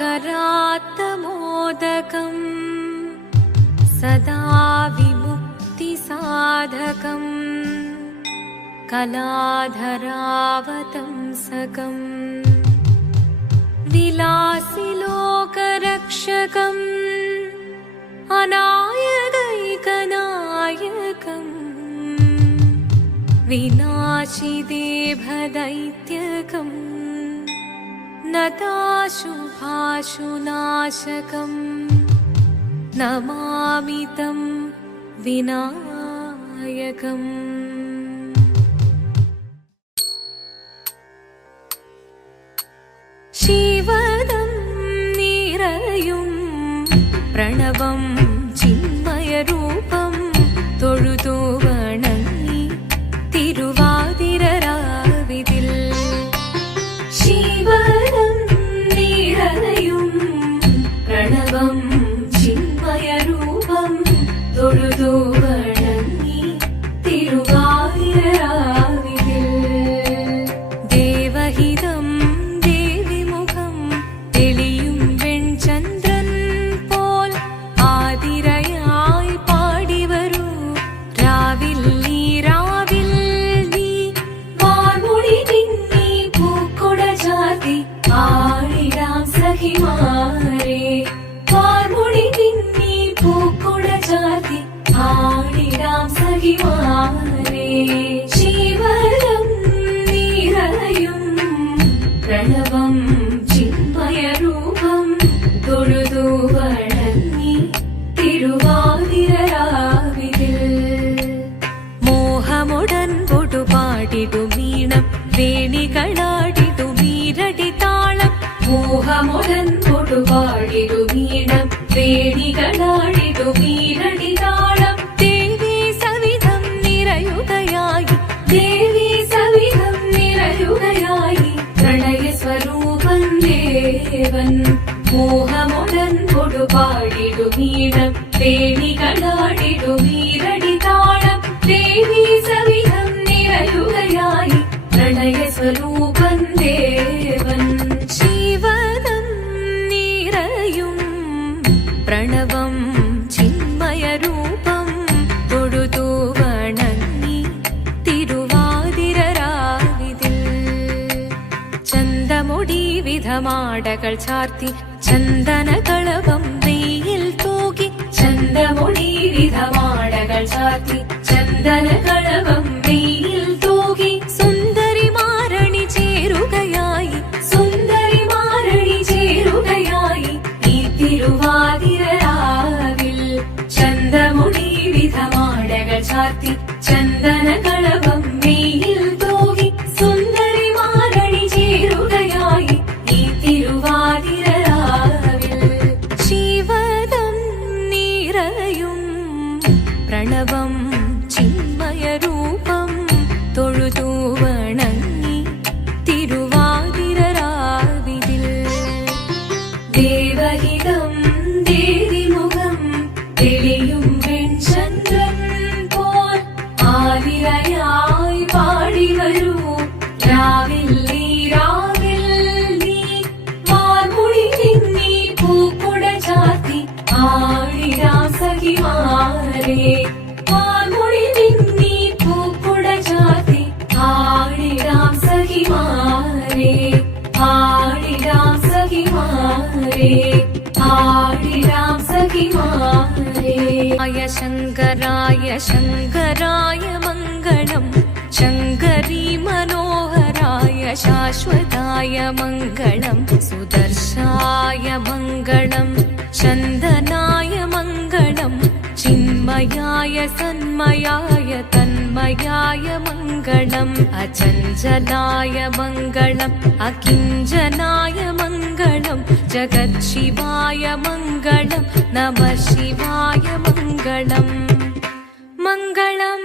करात्तमोदकम् सदा विमुक्तिसाधकम् कलाधरावतंसकम् विलासिलोकरक्षकम् अनायकैकनायकम् विनाशिदेभदैत्यकम् नताशुभाशुनाशकम् नमामि तं विनायकम्। शिवदं निरयुं प्रणवं चिन्मयरूपं തൊഴുതു വണങ്ങി തിരുവാതിരരാവിതിൽ ശിവദം നിറയും പ്രണവം ചിന്മയരൂപം തൊഴുതു വണങ്ങി തിരുവാതിരരാവിതിൽ ദേവഹിതം ദേവിമുഖം തെളിയും വെൺചന്ദ്രൻ പോൽ ആതിരയായി പാടിവരൂ രാവിൽ നീ വാർമുടി പിന്നി പൂക്കൊട ചാർത്തി ആടിടാം സഖിമാരെ വാർമുടി പിന്നി പൂക്കൊട ചാർത്തി ആടിടാം സഖിമാരെ ശിവദം നിറയും പ്രണവം ചിന്മയരൂപം തൊഴുതു വണങ്ങി തിരുവാതിരരാവിതിൽ മോഹമുടൻ പൊടുപാടിടുമീണം വേണികളാടിടുമീരടിതാളം മോഹമുടൻ പൊടുപാടിടുമീണം വേണികളാടിടുമീരടിതാളം ദേവി സവിധം നിറയുകയായി ദേവി സവിധം നിറയുകയായി പ്രണയസ്വരൂപൻ ദേവൻ മോഹമുടൻ പൊടുപാടിടുമീണം വേണികളാടിടുമീരടിതാളം ദേവി സവിധം നിറയുകയായി പ്രണയസ്വരൂപൻ ദേവൻ ശിവദം നിറയും പ്രണവം ചിന്മയരൂപം തൊഴുതു വണങ്ങി തിരുവാതിരരാവിതിൽ ചന്തമുടി വിധമാടകൾ ചാർത്തി ചന്ദനകളവം വെയിൽ തൂകി ചന്തമുടി വിധമാടകൾ ചാർത്തി ചന്ദനകളവം വെയിൽ തൂകി സുന്ദരിമാരണി ചേരുകയായി സുന്ദരിമാരണി ചേരുകയായി ഈ തിരുവാതിരരാവിൽ ചന്തമുടി വിധമാടകൾ ചാർത്തി ചന്ദനകളവം വെയിൽ തൂകി സുന്ദരിമാരണി ചേരുകയായി ഈ തിരുവാതിരരാവിൽ ശിവദം നിറയും പ്രണവം ചിന്മയരൂപം തൊഴുതു വണങ്ങി തിരുവാതിരരാവിതിൽ ദേവഹിതം ദേവിമുഖം തെളിയും വെൺചന്ദ്രൻ പോൽ ആതിരയായി പാടിവരൂ രാവിൽ നീ വാർമുടി പിന്നി പൂക്കുട ചാർത്തി ആടിടാം സഖിമാരെ വാർമുടി പിന്നി പൂക്കുട ചാർത്തി ആടിടാം സഖിമാരെ ആടിടാം സഖിമാരെ ആടിടാം സഖിമാരെ ശങ്കരായ ശങ്കരായ മംഗളം ശങ്കരീ മനോഹരായ ശാശ്വതായ മംഗളം സുദർശായ മംഗളം ചന്ദനായ മംഗളം ചിന്മയായ സന്മയായ തന്മയായ മംഗളം അചഞ്ചലായ മംഗളം അകിഞ്ചനായ മംഗളം ജഗത്ശിവായ മംഗളം നമഃ ശിവായ മംഗളം മംഗളം